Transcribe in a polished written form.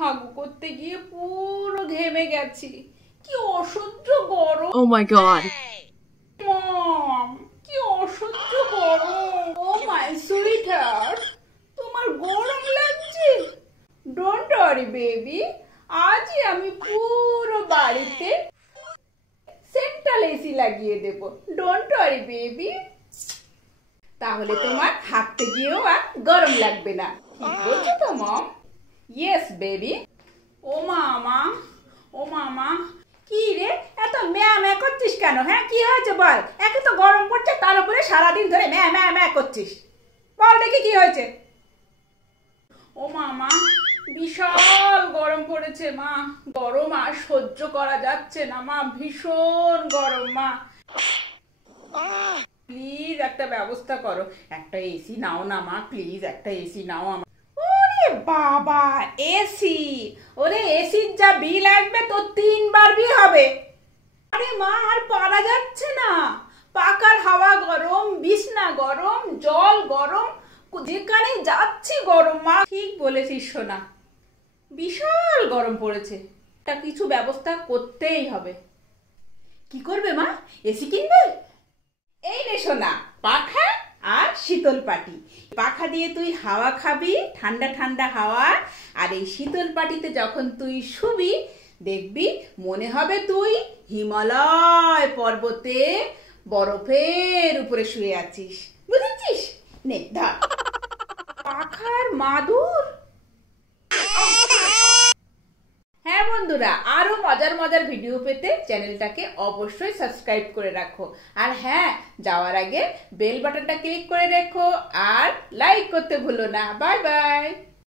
হাগু করতে গিয়ে পুরো ঘেমে গেছি। কি অসহ্য গরম। Oh my god. মম, কি অসহ্য গরম। ও মাই সুইটহার্ট, তোমার গরম লাগছে? ডোন্ট ওয়ারি বেবি, আজই আমি পুরো বাড়িতে সেন্ট্রাল এসি লাগিয়ে দেব। ডোন্ট ওয়ারি বেবি, তাহলে তোমার হাঁটতে গিয়েও আর গরম লাগবে না। ঠিক বলছো তো মম? Yes baby. ও মামা, ও মামা, কি রে এত ম্যা ম্যা করছিস কেন? হ্যাঁ কি হয়েছে বল? একে তো গরম পড়ছে, তার উপরে সারাদিন ধরে ম্যা ম্যা ম্যা করছিস। বল দেখি কি হয়েছে? ও মামা, বিশাল গরম পড়েছে মা। গরম আর সহ্য করা যাচ্ছে না মা, ভীষণ গরম মা। প্লিজ একটা ব্যবস্থা করো, একটা এসি নাও না মা, প্লিজ একটা এসি নাও আমার। ওরে বাবা, এসি? ওরে এসির যা বিল আসবে তো 3 বার বিল হবে। আরে মা, আর পারা যাচ্ছে না। পাকার হাওয়া গরম, বিছনা গরম, জল গরম, যেখানে যাচ্ছি গরম মা। ঠিক বলেছিস সোনা, বিশাল গরম পড়েছে। তা কিছু ব্যবস্থা করতেই হবে। কি করবে মা? এসি কিনবে? এই রে সোনা, পাখা আর শীতল পাটি। পাখা দিয়ে তুই হাওয়া খাবি, ঠান্ডা ঠান্ডা হাওয়া। আর এই শীতল পাটিতে যখন তুই শুবি, দেখবি মনে হবে তুই হিমালয় পর্বতে বরফের উপরে শুয়ে আছিস। বুঝেছিস? নে ধর। পাখার মাদুর। হ্যাঁ বন্ধুরা, আরো মজার মজার ভিডিও পেতে চ্যানেলটাকে অবশ্যই সাবস্ক্রাইব করে রাখো। আর হ্যাঁ, যাওয়ার আগে বেল বাটনটা ক্লিক করে রেখো আর লাইক করতে ভুলো না। Bye bye.